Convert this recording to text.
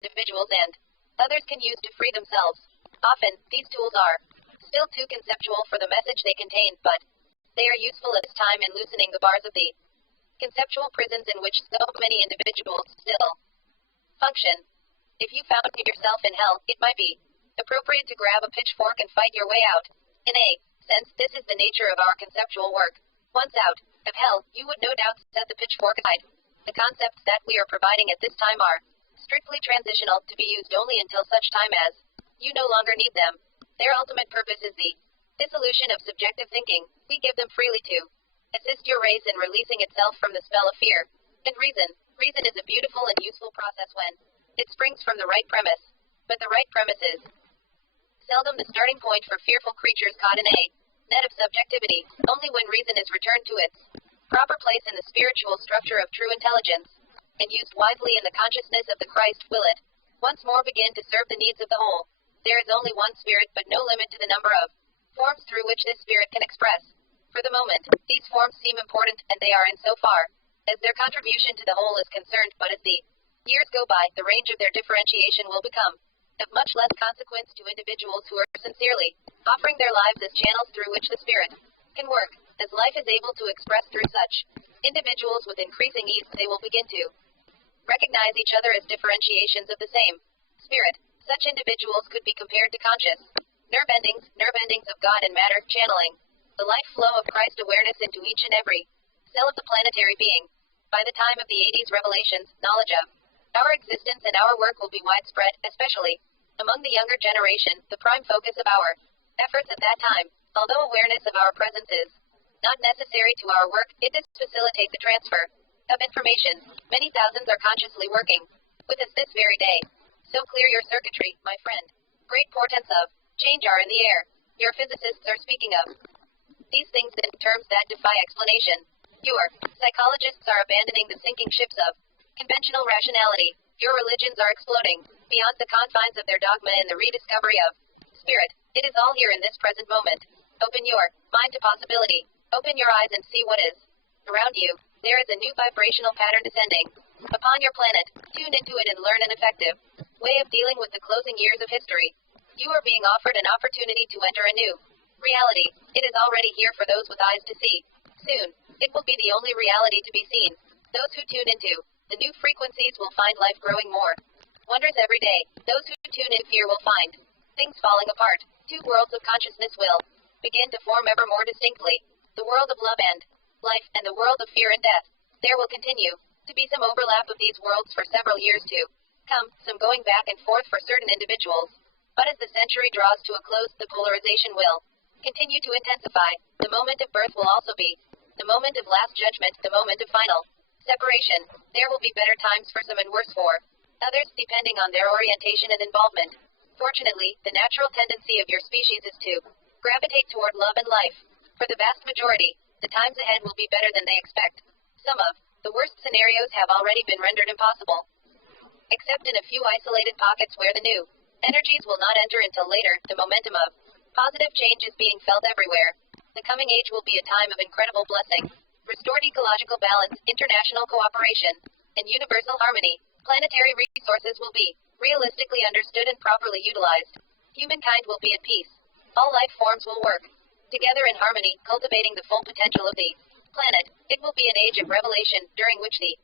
individuals and others can use to free themselves. Often, these tools are still too conceptual for the message they contain, but they are useful at this time in loosening the bars of the conceptual prisons in which so many individuals still function. If you found yourself in hell, it might be appropriate to grab a pitchfork and fight your way out. In a sense, this is the nature of our conceptual work. Once out of hell, you would no doubt set the pitchfork aside. The concepts that we are providing at this time are strictly transitional, to be used only until such time as you no longer need them. Their ultimate purpose is the dissolution of subjective thinking. We give them freely to assist your race in releasing itself from the spell of fear and reason. Reason is a beautiful and useful process when it springs from the right premise. But the right premise is seldom the starting point for fearful creatures caught in a net of subjectivity. Only when reason is returned to its proper place in the spiritual structure of true intelligence, and used wisely in the consciousness of the Christ, will it once more begin to serve the needs of the whole. There is only one spirit, but no limit to the number of forms through which this spirit can express. For the moment, these forms seem important, and they are in so far as their contribution to the whole is concerned, but as the years go by, the range of their differentiation will become of much less consequence to individuals who are sincerely offering their lives as channels through which the spirit can work. As life is able to express through such individuals with increasing ease, they will begin to recognize each other as differentiations of the same spirit. Such individuals could be compared to conscious nerve endings of God and matter, channeling the light flow of Christ awareness into each and every cell of the planetary being. By the time of the 80s revelations, knowledge of our existence and our work will be widespread, especially among the younger generation, the prime focus of our efforts at that time. Although awareness of our presence is not necessary to our work, it does facilitate the transfer of information. Many thousands are consciously working with us this very day. So clear your circuitry, my friend. Great portents of change are in the air. Your physicists are speaking of these things in terms that defy explanation. Your psychologists are abandoning the sinking ships of conventional rationality. Your religions are exploding beyond the confines of their dogma in the rediscovery of spirit. It is all here in this present moment. Open your mind to possibility. Open your eyes and see what is around you. There is a new vibrational pattern descending upon your planet. Tune into it and learn an effective way of dealing with the closing years of history. You are being offered an opportunity to enter a new reality. It is already here for those with eyes to see. Soon, it will be the only reality to be seen. Those who tune into the new frequencies will find life growing more wonders every day. Those who tune in fear will find things falling apart. Two worlds of consciousness will begin to form ever more distinctly. The world of love and life, and the world of fear and death. There will continue to be some overlap of these worlds for several years to come, some going back and forth for certain individuals. But as the century draws to a close, the polarization will continue to intensify. The moment of birth will also be the moment of last judgment, the moment of final separation. There will be better times for some and worse for others, depending on their orientation and involvement. Fortunately, the natural tendency of your species is to gravitate toward love and life. For the vast majority, the times ahead will be better than they expect. Some of the worst scenarios have already been rendered impossible, except in a few isolated pockets where the new energies will not enter until later. The momentum of positive change is being felt everywhere. The coming age will be a time of incredible blessing. Restored ecological balance, international cooperation, and universal harmony. Planetary resources will be realistically understood and properly utilized. Humankind will be at peace. All life forms will work together in harmony, cultivating the full potential of the planet. It will be an age of revelation, during which the